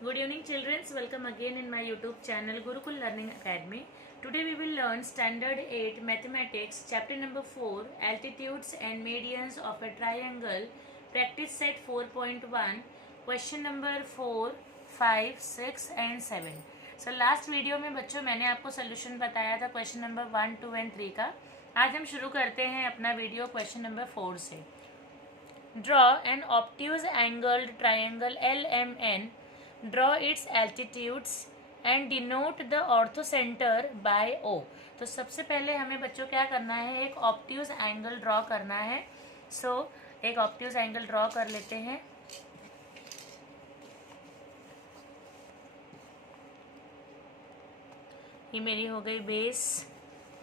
Good evening children, welcome again in my YouTube channel Gurukul Learning Academy. Today we will learn Standard 8 Mathematics Chapter number 4 Altitudes and Medians of a Triangle Practice Set 4.1 Question number 4, 5, 6 and 7. So last video में बच्चों मैंने आपको solution बताया था question number 1, 2 and 3 का। आज हम शुरू करते हैं अपना वीडियो क्वेश्चन नंबर 4 से। Draw an obtuse angled triangle LMN. Draw its altitudes and denote the orthocenter by O. तो सबसे पहले हमें बच्चों क्या करना है, एक ऑब्ट्यूज एंगल ड्रॉ करना है। एक ऑब्ट्यूज एंगल ड्रॉ कर लेते हैं। ये मेरी हो गई बेस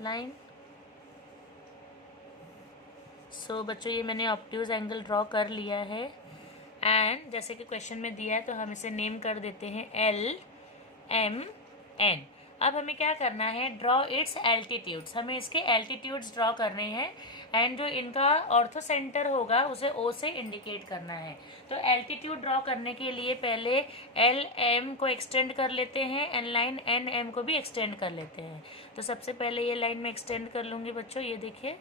लाइन। बच्चों ये मैंने ऑब्ट्यूज एंगल ड्रॉ कर लिया है एंड जैसे कि क्वेश्चन में दिया है तो हम इसे नेम कर देते हैं LMN। अब हमें क्या करना है, ड्रॉ इट्स एल्टीट्यूड्स, हमें इसके एल्टीट्यूड्स ड्रॉ करने हैं एंड जो इनका ऑर्थो सेंटर होगा उसे O से इंडिकेट करना है। तो एल्टीट्यूड ड्रॉ करने के लिए पहले LM को एक्सटेंड कर लेते हैं एंड लाइन NM को भी एक्सटेंड कर लेते हैं। तो सबसे पहले ये लाइन में एक्सटेंड कर लूँगी बच्चों, ये देखिए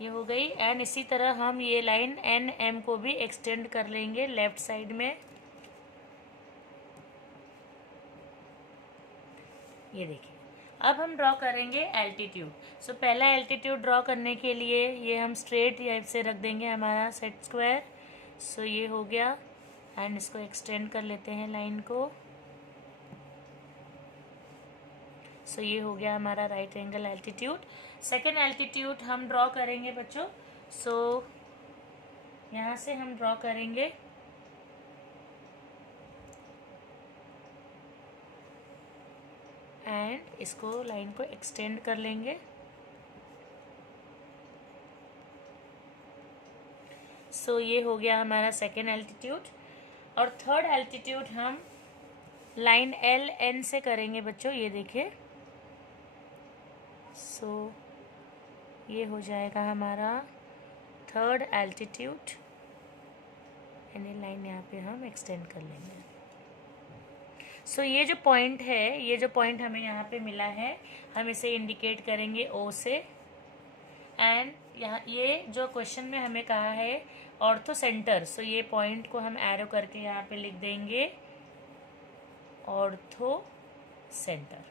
ये हो गई। एंड इसी तरह हम ये लाइन NM को भी एक्सटेंड कर लेंगे लेफ्ट साइड में। ये देखिए अब हम ड्रॉ करेंगे एल्टीट्यूड। पहला एल्टीट्यूड ड्रॉ करने के लिए ये हम स्ट्रेट से रख देंगे हमारा सेट स्क्वायर। ये हो गया एंड इसको एक्सटेंड कर लेते हैं लाइन को। ये हो गया हमारा right angle altitude. Second altitude हम ड्रॉ करेंगे बच्चों। यहाँ से हम ड्रॉ करेंगे एंड इसको लाइन को एक्सटेंड कर लेंगे। ये हो गया हमारा सेकेंड एल्टीट्यूड। और थर्ड एल्टीट्यूड हम लाइन LN से करेंगे बच्चों, ये देखिए। ये हो जाएगा हमारा थर्ड एल्टीट्यूड एंड ये लाइन यहाँ पे हम एक्सटेंड कर लेंगे। ये जो पॉइंट है, ये जो पॉइंट हमें यहाँ पे मिला है, हम इसे इंडिकेट करेंगे O से। एंड यहाँ ये जो क्वेश्चन में हमें कहा है ऑर्थो सेंटर, ये पॉइंट को हम एरो करके यहाँ पे लिख देंगे ऑर्थो सेंटर।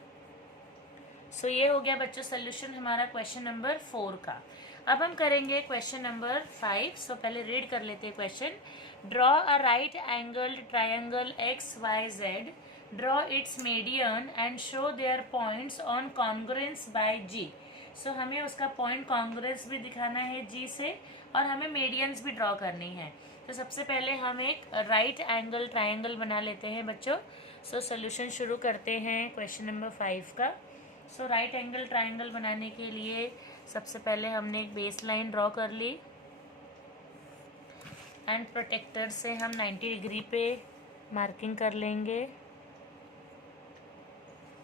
ये हो गया बच्चों सोल्यूशन हमारा क्वेश्चन नंबर 4 का। अब हम करेंगे क्वेश्चन नंबर 5। पहले रीड कर लेते हैं question. Draw a right angled triangle XYZ, draw its median and show their points on congruence by G। हमें उसका पॉइंट कॉन्ग्रुएंस भी दिखाना है G से और हमें मीडियंस भी ड्रॉ करनी है। सबसे पहले हम एक राइट एंगल ट्रायंगल बना लेते हैं बच्चों। सोल्यूशन शुरू करते हैं क्वेश्चन नंबर 5 का। राइट एंगल ट्रायंगल बनाने के लिए सबसे पहले हमने एक बेस लाइन ड्रॉ कर ली एंड प्रोटेक्टर से हम 90 डिग्री पे मार्किंग कर लेंगे।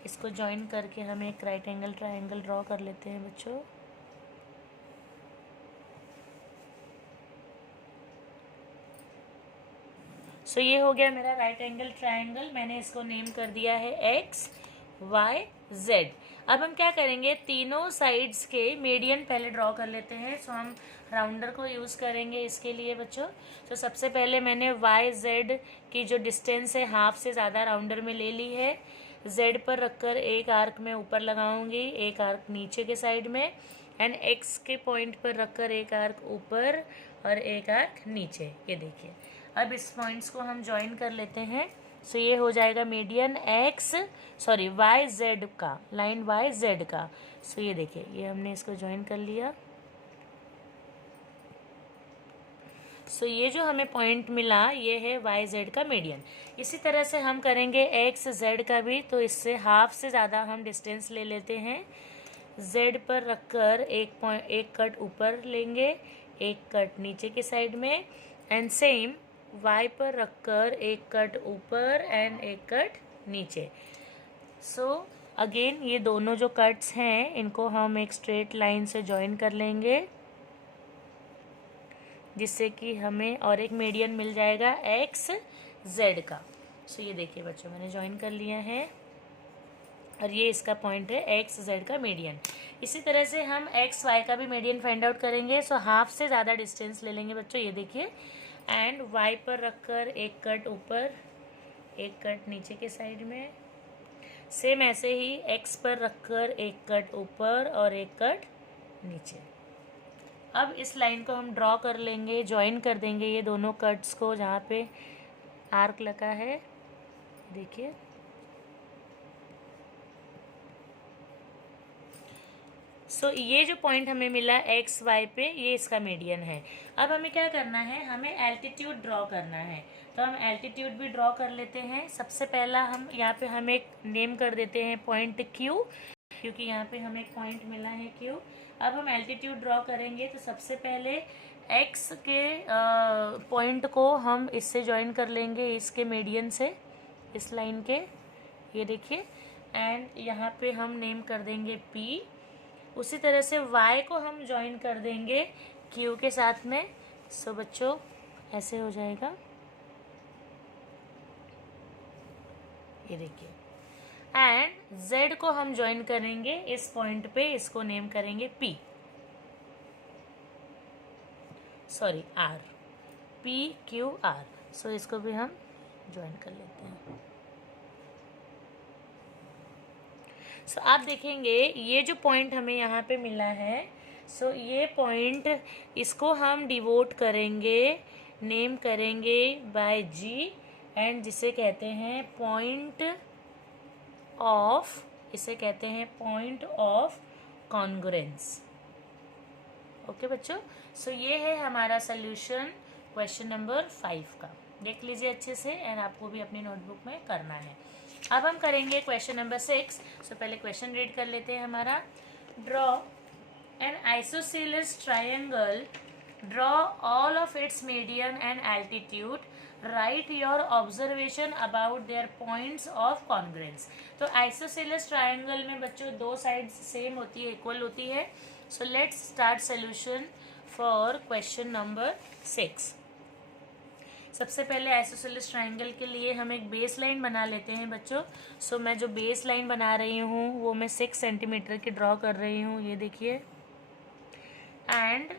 इसको जॉइन करके हम एक राइट एंगल ट्रायंगल ड्रॉ कर लेते हैं बच्चों। ये हो गया मेरा राइट एंगल ट्रायंगल। मैंने इसको नेम कर दिया है XYZ। अब हम क्या करेंगे, तीनों साइड्स के मीडियन पहले ड्रॉ कर लेते हैं। हम राउंडर को यूज़ करेंगे इसके लिए बच्चों। सबसे पहले मैंने YZ की जो डिस्टेंस है हाफ से ज़्यादा राउंडर में ले ली है। Z पर रखकर एक आर्क में ऊपर लगाऊंगी, एक आर्क नीचे के साइड में एंड X के पॉइंट पर रखकर एक आर्क ऊपर और एक आर्क नीचे। ये देखिए अब इस पॉइंट्स को हम ज्वाइन कर लेते हैं। ये हो जाएगा मीडियन YZ का, लाइन YZ का। ये देखिए ये हमने इसको ज्वाइन कर लिया। ये जो हमें पॉइंट मिला ये है YZ का मीडियन। इसी तरह से हम करेंगे XZ का भी। इससे हाफ से ज़्यादा हम डिस्टेंस ले लेते हैं। Z पर रखकर एक कट ऊपर लेंगे, एक कट नीचे के साइड में एंड सेम Y पर रखकर एक कट ऊपर एंड एक कट नीचे। अगेन ये दोनों जो कट्स हैं इनको हम एक स्ट्रेट लाइन से जॉइन कर लेंगे जिससे कि हमें और एक मीडियन मिल जाएगा जेड का। सो ये देखिए बच्चों, मैंने ज्वाइन कर लिया है और ये इसका पॉइंट है एक्स जेड का मीडियन। इसी तरह से हम एक्स वाई का भी मीडियन फाइंड आउट करेंगे। सो हाफ से ज़्यादा डिस्टेंस ले लेंगे बच्चों, ये देखिए, एंड वाई पर रखकर एक कट ऊपर, एक कट नीचे के साइड में। सेम ऐसे ही एक्स पर रखकर एक कट ऊपर और एक कट नीचे। अब इस लाइन को हम ड्रॉ कर लेंगे, ज्वाइन कर देंगे ये दोनों कट्स को जहाँ पे आर्क लगा है, देखिए। सो ये जो पॉइंट हमें मिला एक्स वाई पे, ये इसका मीडियन है। अब हमें क्या करना है, हमें एल्टीट्यूड ड्रॉ करना है। तो हम एल्टीट्यूड भी ड्रॉ कर लेते हैं। सबसे पहला हम यहाँ पे हम एक नेम कर देते हैं पॉइंट क्यू, क्योंकि यहाँ पे हमें एक पॉइंट मिला है क्यू। अब हम एल्टीट्यूड ड्रॉ करेंगे तो सबसे पहले एक्स के पॉइंट को हम इससे ज्वाइन कर लेंगे, इसके मीडियन से, इस लाइन के, ये देखिए। एंड यहाँ पे हम नेम कर देंगे पी। उसी तरह से y को हम ज्वाइन कर देंगे q के साथ में। सो बच्चों ऐसे हो जाएगा, ये देखिए। एंड z को हम ज्वाइन करेंगे इस पॉइंट पे, इसको नेम करेंगे p, sorry r, p q r। सो इसको भी हम ज्वाइन कर लेते हैं। सो आप देखेंगे ये जो पॉइंट हमें यहाँ पे मिला है, सो ये पॉइंट, इसको हम डिवोट करेंगे, नेम करेंगे बाय जी, एंड जिसे कहते हैं पॉइंट ऑफ, इसे कहते हैं पॉइंट ऑफ कॉन्ग्रुएंस। ओके बच्चों, सो ये है हमारा सोल्यूशन क्वेश्चन नंबर 5 का। देख लीजिए अच्छे से, एंड आपको भी अपनी नोटबुक में करना है। अब हम करेंगे क्वेश्चन नंबर 6। सो पहले क्वेश्चन रीड कर लेते हैं हमारा। Draw an isosceles triangle, draw all of its median and altitude, right your observation about their points of congruence. तो आइसोसेलेस ट्रायंगल में बच्चों दो साइड्स सेम होती है, इक्वल होती है। So let's start solution for question number 6। सबसे पहले आइसोसेलेस ट्रायंगल के लिए हम एक बेस लाइन बना लेते हैं बच्चों। सो मैं जो बेस लाइन बना रही हूँ वो मैं 6 सेंटीमीटर की ड्रॉ कर रही हूँ, ये देखिए। एंड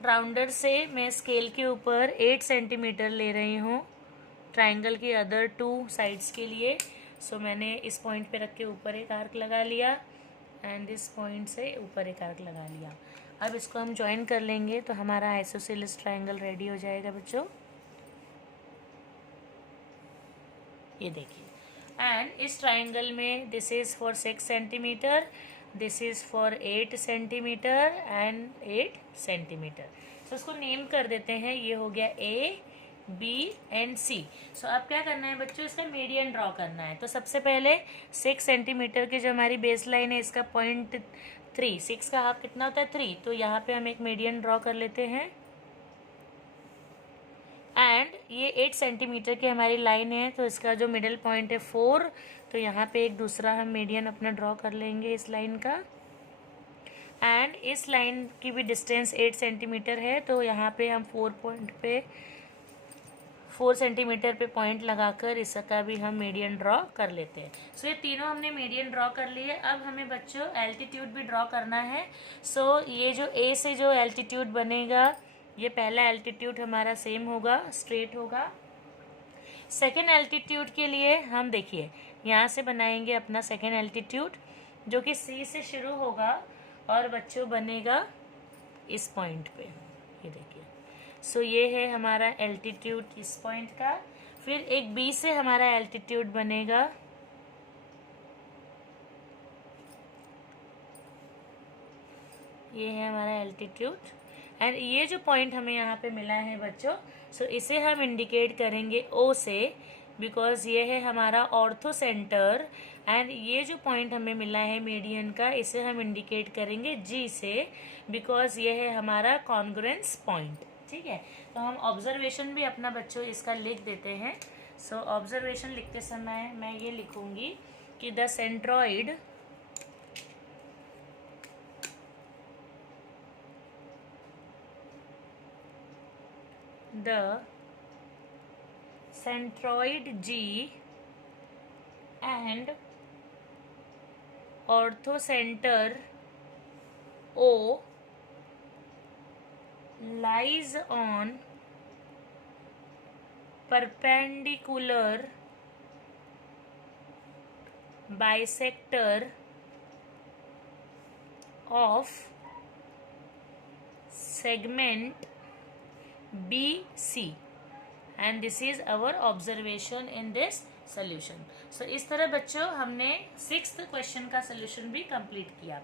राउंडर से मैं स्केल के ऊपर 8 सेंटीमीटर ले रही हूँ ट्रायंगल की अदर 2 साइड्स के लिए। सो मैंने इस पॉइंट पे रख के ऊपर एक आर्क लगा लिया, एंड इस पॉइंट से ऊपर एक आर्क लगा लिया। अब इसको हम ज्वाइन कर लेंगे तो हमारा आइसोसेलेस ट्रायंगल रेडी हो जाएगा बच्चों, ये देखिए। एंड इस ट्रायंगल में this is for 6 centimetre, this is for 8 centimetre and 8 centimetre. So इसको नेम कर देते हैं, ये हो गया ए, बी एंड सी। सो अब क्या करना है बच्चों, इसका मीडियन ड्रॉ करना है। तो सबसे पहले 6 सेंटीमीटर की जो हमारी बेस लाइन है, इसका पॉइंट 3, 6 का हाफ कितना होता है 3, तो यहाँ पे हम एक मीडियन ड्रॉ कर लेते हैं। एंड ये 8 सेंटीमीटर की हमारी लाइन है, तो इसका जो मिडिल पॉइंट है 4, तो यहाँ पे एक दूसरा हम मीडियन अपना ड्रॉ कर लेंगे इस लाइन का। एंड इस लाइन की भी डिस्टेंस 8 सेंटीमीटर है, तो यहाँ पे हम 4 सेंटीमीटर पे पॉइंट लगाकर इसका भी हम मीडियन ड्रॉ कर लेते हैं। सो ये तीनों हमने मीडियन ड्रॉ कर लिए। अब हमें बच्चों एल्टीट्यूड भी ड्रॉ करना है। सो ये जो ए से जो एल्टीट्यूड बनेगा, ये पहला एल्टीट्यूड हमारा सेम होगा, स्ट्रेट होगा। सेकेंड एल्टीट्यूड के लिए हम देखिए यहाँ से बनाएंगे अपना सेकेंड एल्टीट्यूड, जो कि सी से शुरू होगा और बच्चों बनेगा इस पॉइंट पे, ये देखिए। सो ये है हमारा एल्टीट्यूड इस पॉइंट का। फिर एक बी से हमारा एल्टीट्यूड बनेगा, ये है हमारा एल्टीट्यूड। एंड ये जो पॉइंट हमें यहाँ पे मिला है बच्चों, सो इसे हम इंडिकेट करेंगे ओ से, बिकॉज ये है हमारा ऑर्थो सेंटर। एंड ये जो पॉइंट हमें मिला है मीडियन का, इसे हम इंडिकेट करेंगे जी से, बिकॉज ये है हमारा कॉन्ग्रुएंस पॉइंट। ठीक है, तो हम ऑब्जर्वेशन भी अपना बच्चों इसका लिख देते हैं। सो ऑब्जर्वेशन लिखते समय मैं ये लिखूंगी कि the centroid centroid G and orthocenter O lies on perpendicular bisector of segment BC and this is our observation in this solution. So इस तरह बच्चों हमने 6th क्वेश्चन का सोल्यूशन भी कंप्लीट किया.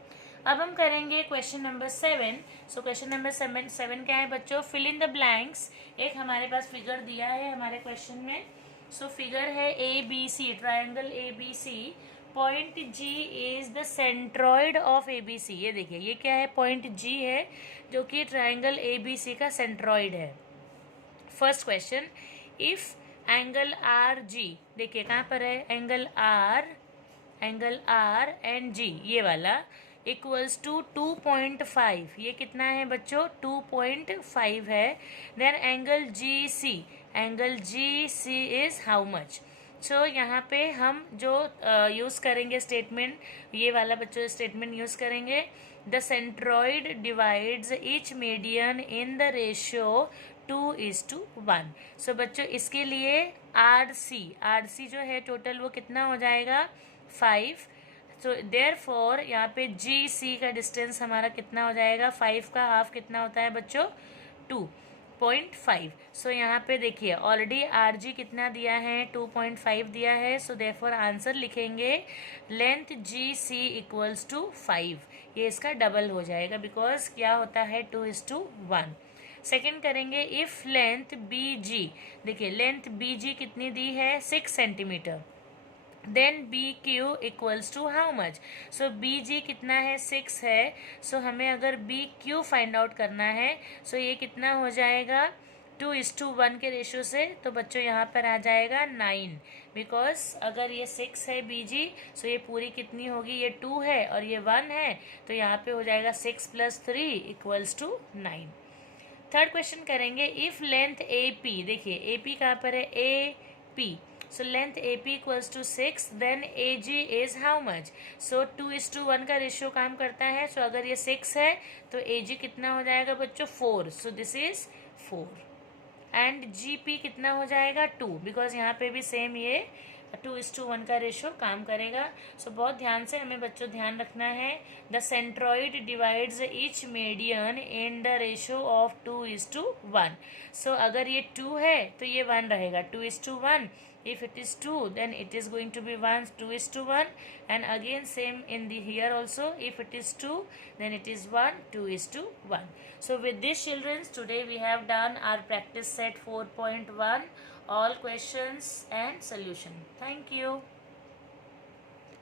अब हम करेंगे question number 7. So question number 7 क्या है बच्चों? Fill in the blanks. एक हमारे पास फिगर दिया है हमारे क्वेश्चन में. सो फिगर है ABC, triangle ABC. Point G is the centroid of ABC. ये देखिए ये क्या है? पॉइंट G है जो कि ट्रायंगल ABC का सेंट्रॉइड है. First question, if angle RG, देखिए कहाँ पर है? एंगल R एंड G ये वाला इक्वल्स टू 2.5. ये कितना है बच्चों? 2.5 है. Then angle GC is how much? So यहाँ पे हम जो यूज़ करेंगे स्टेटमेंट, ये वाला बच्चों स्टेटमेंट यूज़ करेंगे. The centroid divides each median in the ratio 2:1. सो बच्चों इसके लिए RC जो है टोटल वो कितना हो जाएगा? 5. सो देयरफॉर यहाँ पे GC का डिस्टेंस हमारा कितना हो जाएगा? 5 का हाफ कितना होता है बच्चों? 2.5. सो यहाँ पे देखिए ऑलरेडी RG कितना दिया है? 2.5 दिया है. सो देयरफॉर आंसर लिखेंगे लेंथ GC इक्वल्स टू 5. ये इसका डबल हो जाएगा बिकॉज क्या होता है? 2:1. सेकेंड करेंगे इफ लेंथ BG, देखिए लेंथ BG कितनी दी है? 6 centimetre. Then BQ equals to how much? So BG कितना है? 6 है. सो हमें अगर BQ फाइंड आउट करना है सो ये कितना हो जाएगा? 2:1 के रेशियो से. तो बच्चों यहाँ पर आ जाएगा 9 बिकॉज अगर ये 6 है BG सो ये पूरी कितनी होगी? ये 2 है और ये 1 है तो यहाँ पे हो जाएगा 6 + 3 इक्वल्स टू 9. थर्ड क्वेश्चन करेंगे इफ लेंथ AP, देखिए AP कहाँ पर है? AP. So length AP equals to 6 then AG is how much? So 2:1 का रेशियो काम करता है. सो अगर ये 6 है तो AG कितना हो जाएगा बच्चों? 4. So this is 4. And GP कितना हो जाएगा? 2 बिकॉज यहाँ पे भी सेम ये 2:1 का रेशियो काम करेगा. सो बहुत ध्यान से हमें बच्चों ध्यान रखना है. The centroid divides each median in the ratio of 2:1. सो अगर ये 2 है तो ये 1 रहेगा. 2:1. If it is 2 then it is going to be 2:1 and again same in the here also. If it is 2 then it is 2:1. So with this children today we have done our practice set 4.1, all questions and solution. Thank you.